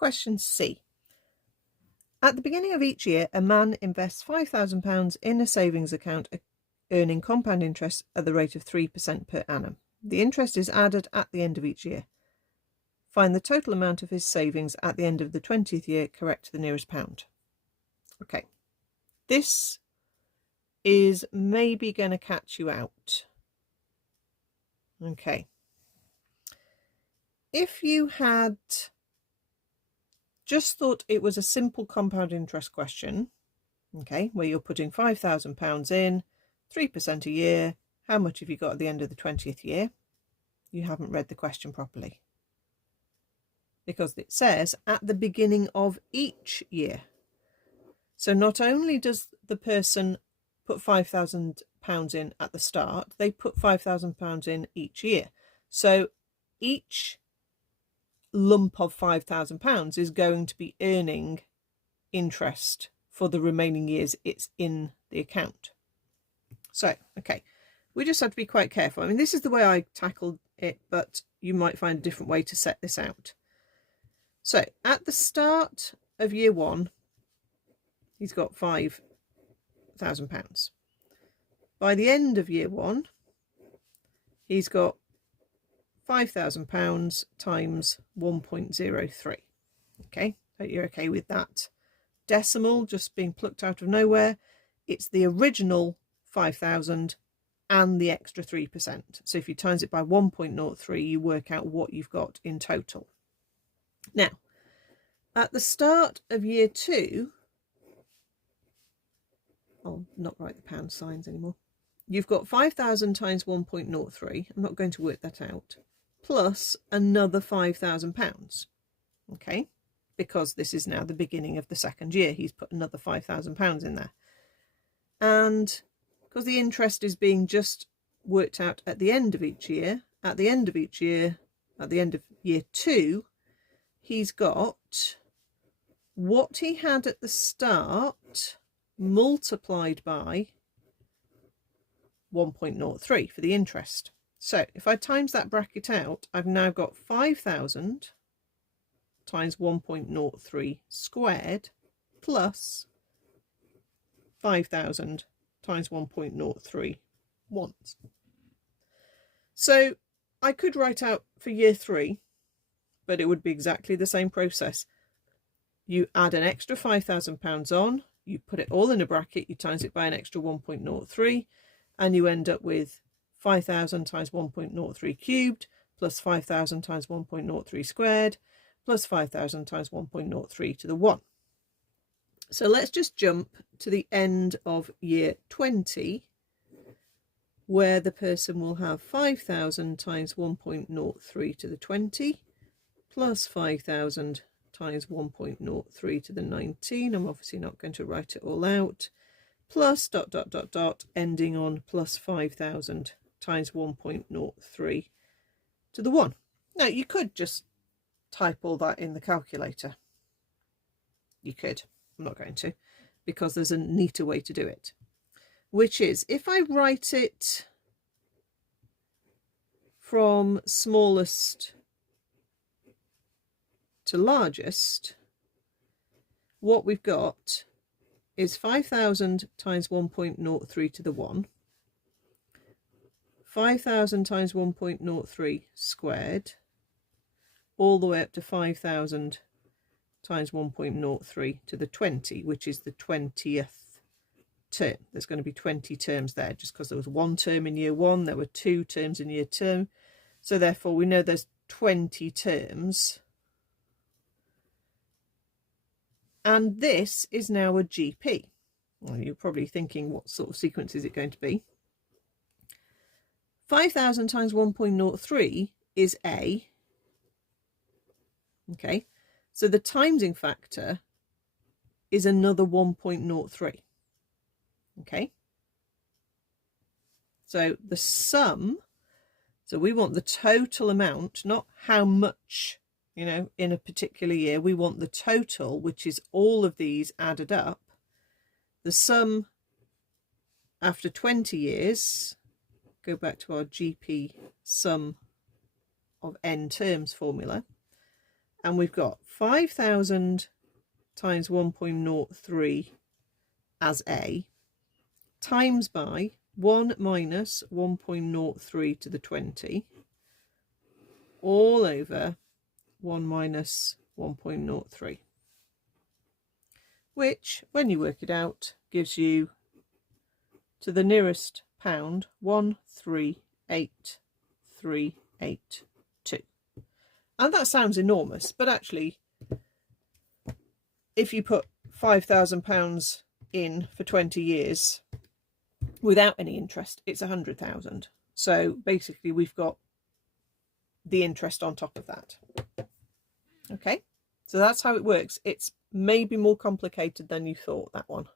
Question C. At the beginning of each year, a man invests £5,000 in a savings account earning compound interest at the rate of 3% per annum. The interest is added at the end of each year. Find the total amount of his savings at the end of the 20th year, correct to the nearest pound. Okay, this is maybe going to catch you out. Okay. If you had just thought it was a simple compound interest question, okay, where you're putting £5,000 in, 3% a year, how much have you got at the end of the 20th year? You haven't read the question properly. Because it says at the beginning of each year. So not only does the person put £5,000 in at the start, they put £5,000 in each year. So each lump of £5,000 is going to be earning interest for the remaining years it's in the account. So, okay, we just have to be quite careful. I mean, this is the way I tackled it, but you might find a different way to set this out. So, at the start of year one, he's got £5,000. By the end of year one, he's got £5,000 times 1.03. Okay, hope you're okay with that decimal just being plucked out of nowhere. It's the original 5,000 and the extra 3%. So if you times it by 1.03, you work out what you've got in total. Now, at the start of year two, I'll not write the pound signs anymore. You've got 5,000 times 1.03. I'm not going to work that out. Plus another £5,000. Okay, because this is now the beginning of the second year. He's put another £5,000 in there. And because the interest is being just worked out at the end of each year, at the end of year two, he's got what he had at the start multiplied by 1.03 for the interest. So if I times that bracket out, I've now got 5,000 times 1.03 squared plus 5,000 times 1.03 once. So I could write out for year three, but it would be exactly the same process. You add an extra £5,000 on, you put it all in a bracket, you times it by an extra 1.03, and you end up with 5,000 times 1.03 cubed plus 5,000 times 1.03 squared plus 5,000 times 1.03 to the 1. So let's just jump to the end of year 20, where the person will have 5,000 times 1.03 to the 20 plus 5,000 times 1.03 to the 19. I'm obviously not going to write it all out. Plus ... ending on plus 5,000 times 1.03 to the 1. Now, you could just type all that in the calculator. You could. I'm not going to, because there's a neater way to do it, which is if I write it from smallest to largest, what we've got is 5,000 times 1.03 to the 1, 5,000 times 1.03 squared, all the way up to 5,000 times 1.03 to the 20, which is the 20th term. There's going to be 20 terms there, just because there was one term in year one, there were 2 terms in year 2. So therefore we know there's 20 terms. And this is now a GP. Well, you're probably thinking, what sort of sequence is it going to be? 5,000 times 1.03 is A. Okay, so the timesing factor is another 1.03. Okay, so the sum, so we want the total amount, not how much, you know, in a particular year. We want the total, which is all of these added up. The sum after 20 years, go back to our GP sum of n terms formula, And we've got 5,000 times 1.03 as A, times by 1 minus 1.03 to the 20, all over 1 minus 1.03, which, when you work it out, gives you, to the nearest pound, 138,382. And that sounds enormous, but actually, if you put £5,000 in for 20 years without any interest, it's 100,000. So basically we've got the interest on top of that. Okay, so that's how it works. It's maybe more complicated than you thought, that one.